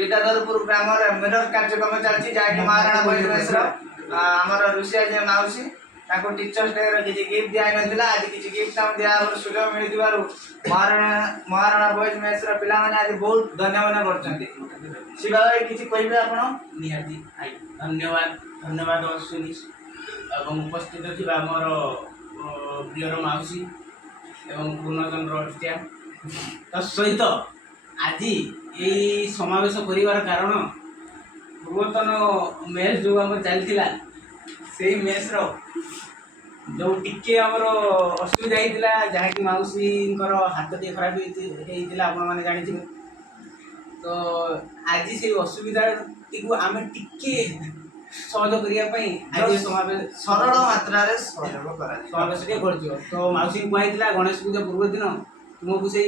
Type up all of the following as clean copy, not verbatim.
विद्याधरपुर ग्राम mirror कार्यक्रम चलती जहाँकि महाराणा बॉयज मेस आमर ऋषिया जे माउसी टीचर्स डे किसी गिफ्ट दिया नाला आज किसी गिफ्ट दिया सुजोग मिल महाराणा बॉयज मेस पिला आज बहुत धन्यवाद कर शिवा भाई किसी कहे आप निहाती धन्यवाद धन्यवाद अश्विनी एवं उपस्थित थी मोर प्रियर माउसी एवं पूर्णचंद्र हस्तिया तत्सहित आज यही समावेश कर कारण पूर्वतन मेस जो आम चलता से मेस जो टिके आमर असुविधा होता जहाँकि माउसी हाथ टे खराब होता आपण मैंने जानी तो आज से असुविधा आम टिके सहज करने आज समावेश सरल मात्रा समावेश कर तो माउसी कहला गणेश पूजा पूर्व दिन तुमको से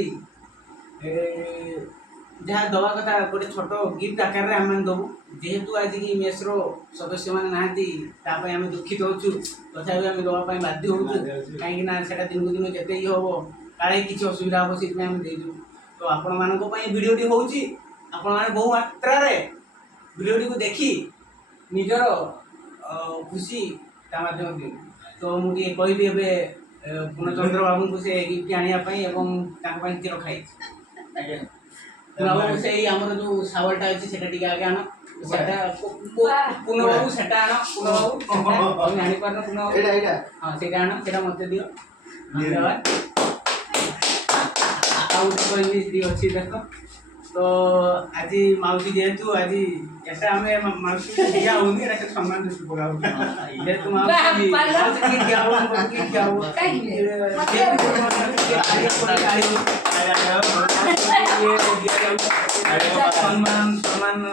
जहाँ दवा कथा गोटे छोट गिफ्ट आकार में आम दबू जेहेतु आज की मेस्र सदस्य मैंने नहां आम दुखित होचु तथा आम दवाई बाध्य होचु कहीं दिन को दिन जिते हम काले किसी असुविधा हम से देचु तो आपण मान भिडियोटी हूँ आपण मैंने बहु मात्रा भिडियोटी को देखी निजर खुशी माध्यम दियो तो मुझे कहबी एवं पूर्णचंद्र बाबू को से गिफ्ट आने किसी रखाई बाबू से आमर जो सावलटा अच्छी से आगे आन पूर्ण बाबू से आन पूर्ण बाबू आनी पार पूर्ण हाँ से आन से मत दियो धन्यवाद अच्छी देख तो आज माउसी जेहेतु आज ऐसा हमें माउसी को दिया होगी ऐसे सम्मान दृष्टि पड़ा जेहेतु माउसी क्या हो सम्मान सम्मान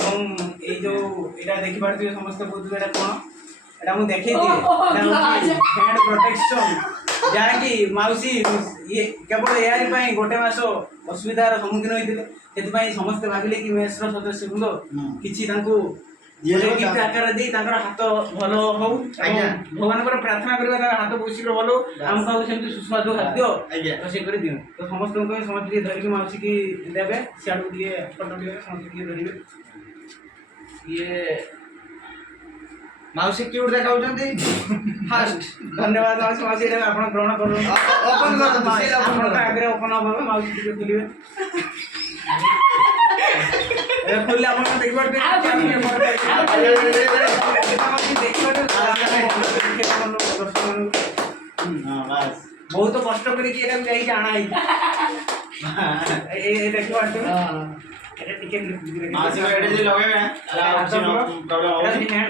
एवं ये जो यहाँ देखिपे समस्त बुझे कौन एटा मुझे देखी हैंड प्रोटेक्शन जहाँकि माउसी ये केवल यार गोटे मास असुविधार सम्मुखीन होते से समस्ते भाविले कि मेस्र सदस्य बृंद किसी गिफ्ट आकार दे हाथ भल हो भगवान प्रार्थना करवा हाथ बहुत शीघ्र भल आमको सेमती सुस्वादु खाद्य तो से दियो तो समस्त समझ धरिक माउसी की देवे सियाड़ू टे फोटो टे समस्त धरवे ये माउसी क्यूट देखा फास्ट धन्यवाद माउसी आप ग्रहण कर आगे ओपन हम माउसी खोलिए खोलिए बहुत कष्ट कर आना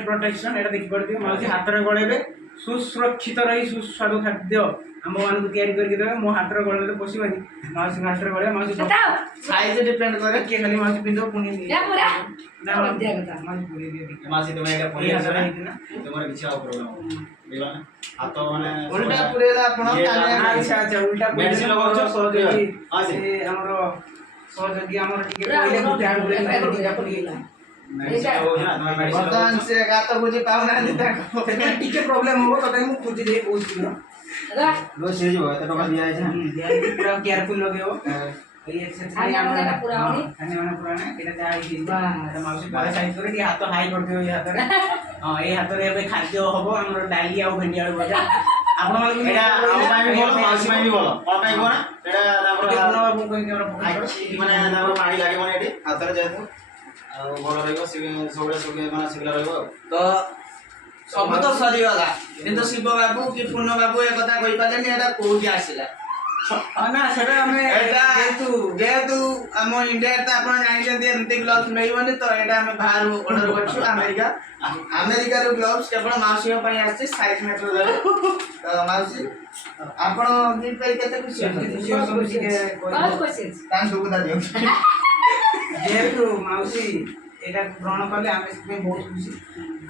प्रोटेक्शन देखिए माउसी हाथ में गड़े सुसुरक्षित रही सुस्वादु खाद्य आम मान को मो हाथ में गड़े पशुनी माउसी हाथ में गड़े माउसी साइज डिपेंड करे किए खाली माउसी पिंध पुणी उल्टा पुरेला आपण अच्छा अच्छा उल्टा मेडिसिन लगाउछ सहयोगी हमरो सहयोगी हमर टिके पहिले गुटे आड पुरेला बर्तमान से गात बुझी पाउना टिके प्रॉब्लम हो तते मु खुजी दे बहुत लो से जो है तो दिया है पूरा केयरफुल लगेओ ये एक्सरसाइज खाने पूरा होनी खाने वाला पूरा ना एटा जा आई बा माउसी पूरा साइज करे हाथ हाई कर दियो ये हाथ रे हां ये हाथ रे बे खाद्य होबो हमर डाली आ भेंडी आलू भजा आपण माने एटा हम पाई भी बोलो माउसी पाई भी बोलो और पाई को ना एटा पूर्ण बाबू को हमरा माने नाबर पानी लागे माने एटी हाथ रे जाय आ बड़ रहइबो सबले सुगे माने सिगला रहइबो तो सब तो सरी वाला किंतु शिव बाबू कि पूर्ण बाबू ए कथा कहि पालेनी एटा कोठी आसीला ना सेटा हमें जेहेतु आम इंडिया तो आप जानते एमती ग्लोव्स मिलबनी तो यहाँ आम बाहर ऑर्डर कर अमेरिका अमेरिका ग्लोव्स केवल माउसी आसी साइज मैटर तो माउसी आपण गिफ्ट पाई केते खुशी सुविधा दियो जेहेतु माउसी एटा ग्रहण कले आम बहुत खुशी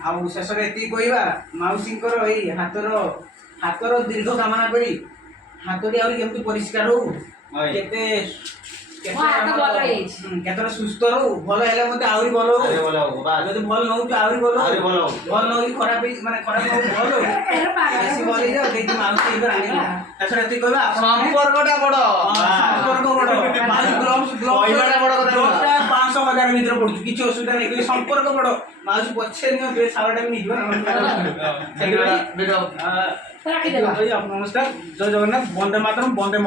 आउ शेष कहवा माउसी हाथर दीर्घ कामना करी हाथटी आहुरी केमती परिष्कार हो केते केते सुस्थ रो भल हेले मते आहुरी भल हो जदि भल नउ तो आहुरी भल नउ खराब माने खराब नउ भल हो ऐसी बोली जा देखि माउसी इधर आनी तसर एति कहबा संपर्कटा बड़ संपर्क बड़ माउसी ग्लोव्स कहबाटा बड़ कथा ବଜାର ଭିତରେ ପଡୁଛୁ କିଛି ଅସୁବିଧା ନାହିଁ କିନ୍ତୁ ସମ୍ପର୍କ ବଡ ମାଉସୀ ପଛରେ ନିଅନ୍ତୁ ଏ ସାରା ଟାଇମ୍ ନେଇଯିବ ସେଥିପାଇଁ ଭିଡ଼ିଓ ନମସ୍କାର ଜୟ ଜଗନ୍ନାଥ ବନ୍ଦେ ମାତରମ୍ ବନ୍ଦେ